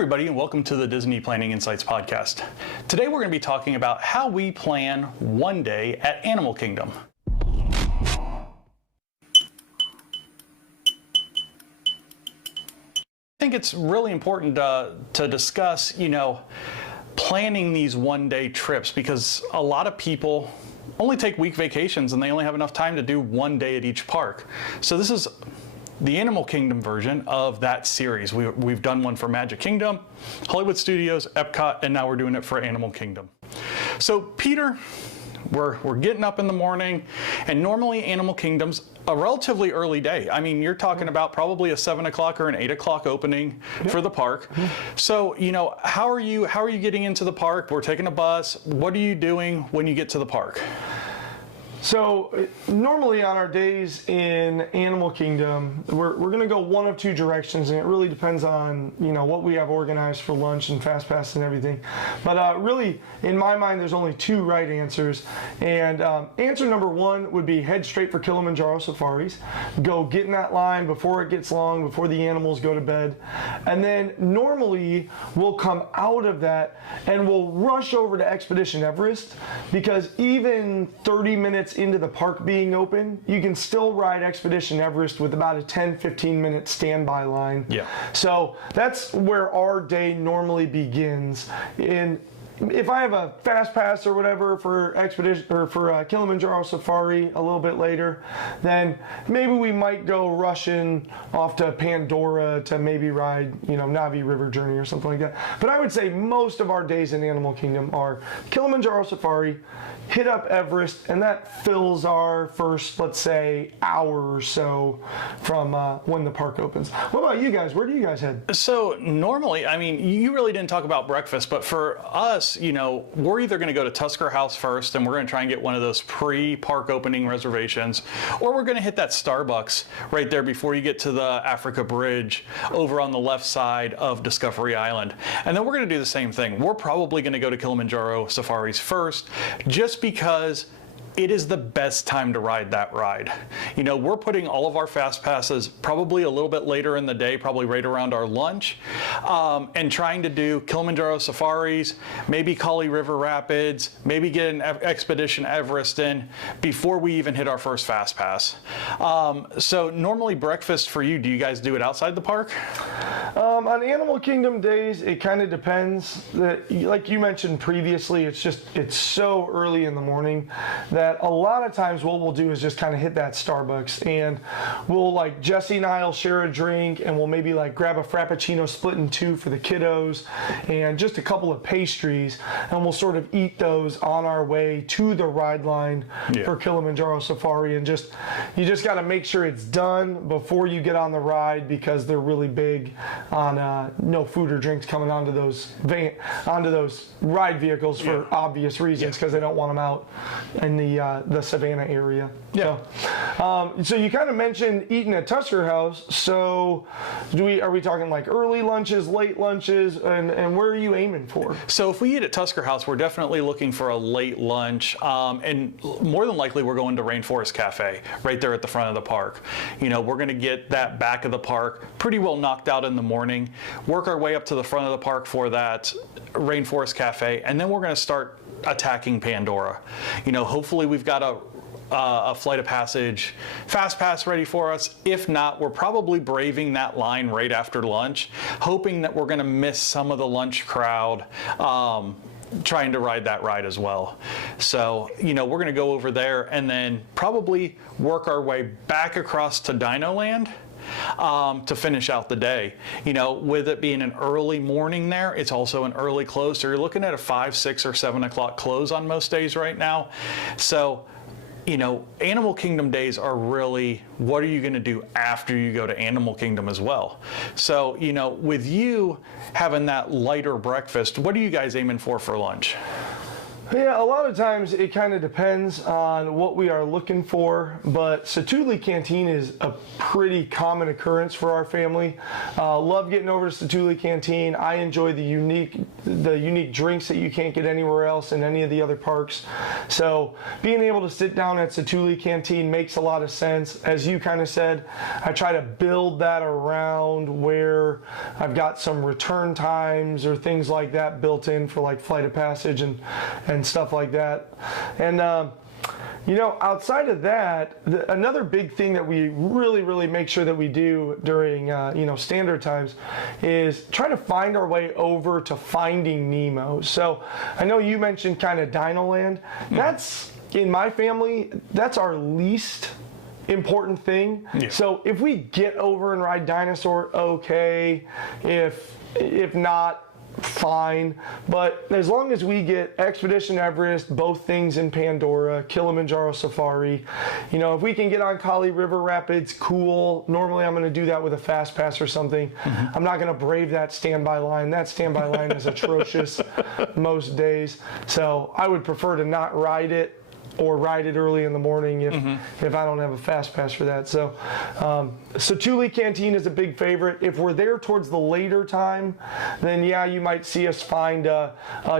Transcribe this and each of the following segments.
everybody, and welcome to the Disney Planning Insights podcast. Today we're going to be talking about how we plan one day at Animal Kingdom. I think it's really important to discuss, planning these one-day trips, because a lot of people only take week vacations and they only have enough time to do one day at each park. So this is the Animal Kingdom version of that series. We've done one for Magic Kingdom, Hollywood Studios, Epcot, and now we're doing it for Animal Kingdom. So Peter, we're getting up in the morning, and normally Animal Kingdom's a relatively early day. I mean, you're talking about probably a 7 o'clock or an 8 o'clock opening for the park. So, how are you getting into the park? We're taking a bus. What are you doing when you get to the park? So normally on our days in Animal Kingdom, we're going to go one of two directions, and it really depends on what we have organized for lunch and Fast Pass and everything. But really, in my mind, there's only two right answers. And answer number one would be head straight for Kilimanjaro Safaris. Go get in that line before it gets long, before the animals go to bed. And then normally we'll come out of that and we'll rush over to Expedition Everest, because even 30 minutes into the park being open, you can still ride Expedition Everest with about a 10-15 minute standby line. Yeah. So that's where our day normally begins. If I have a Fast Pass or whatever for Expedition or for Kilimanjaro Safari a little bit later, then maybe we might go rushing off to Pandora to maybe ride, Navi River Journey or something like that. But I would say most of our days in Animal Kingdom are Kilimanjaro Safari, hit up Everest, and that fills our first, let's say, hour or so from when the park opens. What about you guys? Where do you guys head? So normally, you really didn't talk about breakfast, but for us, we're either going to go to Tusker House first, and we're going to try and get one of those pre-park opening reservations, or we're going to hit that Starbucks right there before you get to the Africa Bridge over on the left side of Discovery Island. And then we're going to do the same thing. We're probably going to go to Kilimanjaro Safaris first, just because it is the best time to ride that ride. We're putting all of our Fast Passes probably a little bit later in the day, probably right around our lunch, and trying to do Kilimanjaro Safaris, maybe Kali River Rapids, maybe get an Expedition Everest in before we even hit our first Fast Pass. So normally breakfast for you, do you guys do it outside the park? On Animal Kingdom days, it kind of depends. Like you mentioned previously, it's so early in the morning that a lot of times what we'll do is just kind of hit that Starbucks, and we'll Jesse and I'll share a drink, and we'll maybe grab a Frappuccino split in two for the kiddos and just a couple of pastries, and we'll sort of eat those on our way to the ride line for Kilimanjaro Safari. And you just got to make sure it's done before you get on the ride, because they're really big on no food or drinks coming onto those ride vehicles for obvious reasons, because they don't want them out in the Savannah area. Yeah. So you kind of mentioned eating at Tusker House. So are we talking early lunches, late lunches, and where are you aiming for? So if we eat at Tusker House, we're definitely looking for a late lunch, and more than likely we're going to Rainforest Cafe right there at the front of the park. We're going to get that back of the park pretty well knocked out in the morning, work our way up to the front of the park for that Rainforest Cafe, and then we're going to start attacking Pandora. Hopefully we've got a Flight of Passage Fast Pass ready for us. If not, we're probably braving that line right after lunch, hoping that we're going to miss some of the lunch crowd trying to ride that ride as well. So, we're going to go over there and then probably work our way back across to Dino Land to finish out the day. With it being an early morning there, it's also an early close. So you're looking at a 5, 6, or 7 o'clock close on most days right now. So, Animal Kingdom days are really, what are you going to do after you go to Animal Kingdom as well? So, with you having that lighter breakfast, what are you guys aiming for lunch? Yeah, a lot of times it kind of depends on what we are looking for, but Satu'li Canteen is a pretty common occurrence for our family. Love getting over to Satu'li Canteen. I enjoy the unique drinks that you can't get anywhere else in any of the other parks. So being able to sit down at Satu'li Canteen makes a lot of sense. As you kind of said, I try to build that around where I've got some return times or things like that built in for like Flight of Passage and stuff like that. And you know, outside of that, another big thing that we really make sure that we do during you know, standard times is try to find our way over to Finding Nemo. So I know you mentioned kind of Dinoland. That's, in my family, that's our least important thing. Yeah. So if we get over and ride Dinosaur, okay. If not, fine. But as long as we get Expedition Everest, both things in Pandora, Kilimanjaro Safari, you know, if we can get on Kali River Rapids, cool. Normally I'm going to do that with a fast pass or something. I'm not going to brave that standby line. That standby line is atrocious most days. So I would prefer to not ride it, or ride it early in the morning if I don't have a fast pass for that. So Satu'li Canteen is a big favorite. If we're there towards the later time, then yeah, you might see us find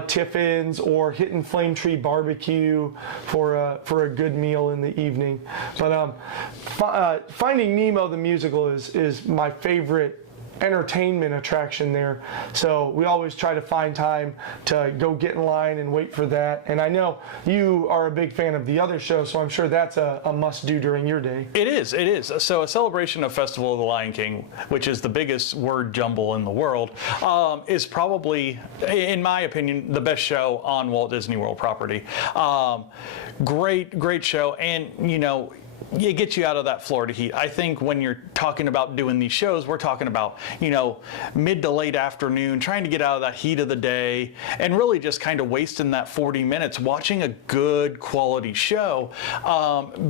Tiffin's or hitting Flame Tree Barbecue for a good meal in the evening. But Finding Nemo the musical is my favorite entertainment attraction there. So we always try to find time to go get in line and wait for that. And I know you are a big fan of the other show, so I'm sure that's a must-do during your day. It is, it is. So a celebration of Festival of the Lion King, which is the biggest word jumble in the world, is probably, in my opinion, the best show on Walt Disney World property. Great show, and you know, it gets you out of that Florida heat. I think when you're talking about doing these shows, we're talking about, you know, mid to late afternoon, trying to get out of that heat of the day and really just kind of wasting that 40 minutes watching a good quality show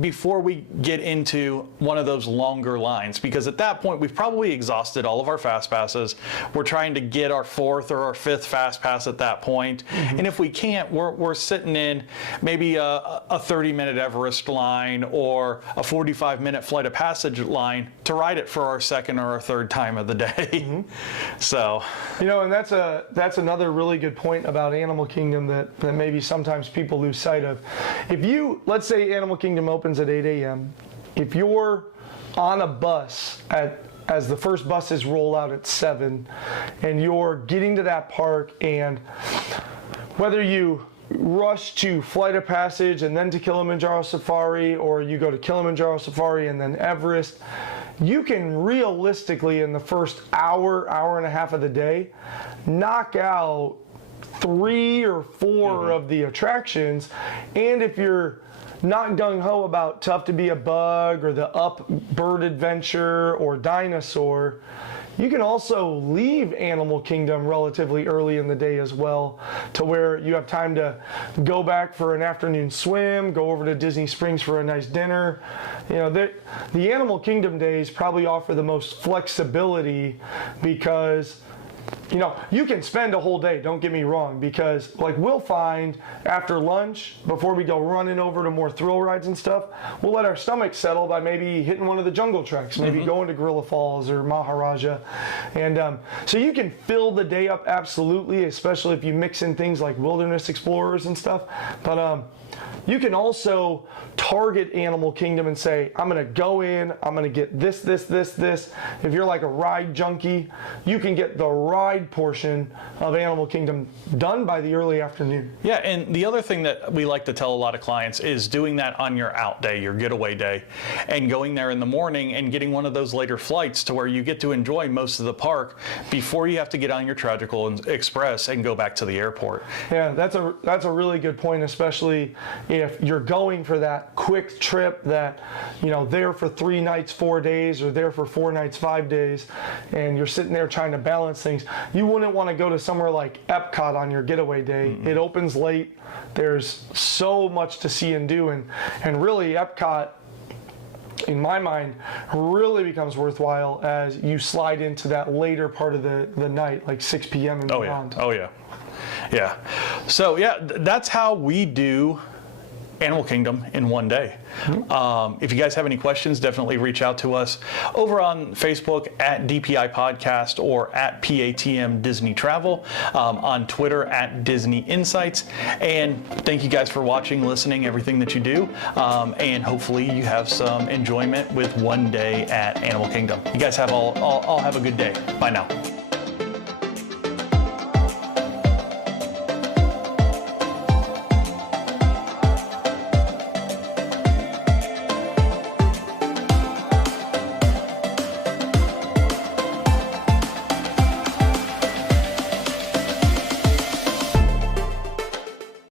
before we get into one of those longer lines. Because at that point, we've probably exhausted all of our fast passes. We're trying to get our 4th or our 5th fast pass at that point. And if we can't, we're sitting in maybe a 30-minute Everest line or a 45-minute Flight of Passage line to ride it for our 2nd or our 3rd time of the day. So, you know, and that's another really good point about Animal Kingdom that maybe sometimes people lose sight of. If you, let's say Animal Kingdom opens at 8 a.m. If you're on a bus as the first buses roll out at 7 and you're getting to that park, and whether you rush to Flight of Passage and then to Kilimanjaro Safari, or you go to Kilimanjaro Safari and then Everest, you can realistically in the first hour and a half of the day knock out 3 or 4 of the attractions. And if you're not gung-ho about Tough to Be a Bug or the Up Bird Adventure or Dinosaur, you can also leave Animal Kingdom relatively early in the day as well, to where you have time to go back for an afternoon swim, go over to Disney Springs for a nice dinner. You know, the Animal Kingdom days probably offer the most flexibility because, you know, you can spend a whole day, don't get me wrong, because like we'll find after lunch, before we go running over to more thrill rides and stuff, we'll let our stomachs settle by maybe hitting one of the jungle treks, maybe going to Gorilla Falls or Maharaja. And so you can fill the day up absolutely, especially if you mix in things like Wilderness Explorers and stuff. But you can also target Animal Kingdom and say, I'm going to go in, I'm going to get this. If you're like a ride junkie, you can get the ride portion of Animal Kingdom done by the early afternoon. Yeah, and the other thing that we like to tell a lot of clients is doing that on your out day, your getaway day, and going there in the morning and getting one of those later flights to where you get to enjoy most of the park before you have to get on your Tragical Express and go back to the airport. Yeah, that's a really good point, especially if you're going for that quick trip that, you know, there for 3 nights, 4 days, or there for 4 nights, 5 days, and you're sitting there trying to balance things. You wouldn't want to go to somewhere like Epcot on your getaway day. It opens late. There's so much to see and do, and really Epcot, in my mind, really becomes worthwhile as you slide into that later part of the night, like 6 p.m. and beyond. Oh yeah. Yeah. So yeah, that's how we do Animal Kingdom in one day. If you guys have any questions, definitely reach out to us over on Facebook at DPI Podcast or at PATM Disney Travel, on Twitter at Disney Insights. And thank you guys for watching, listening, everything that you do. And hopefully you have some enjoyment with one day at Animal Kingdom. You guys have all have a good day. Bye now.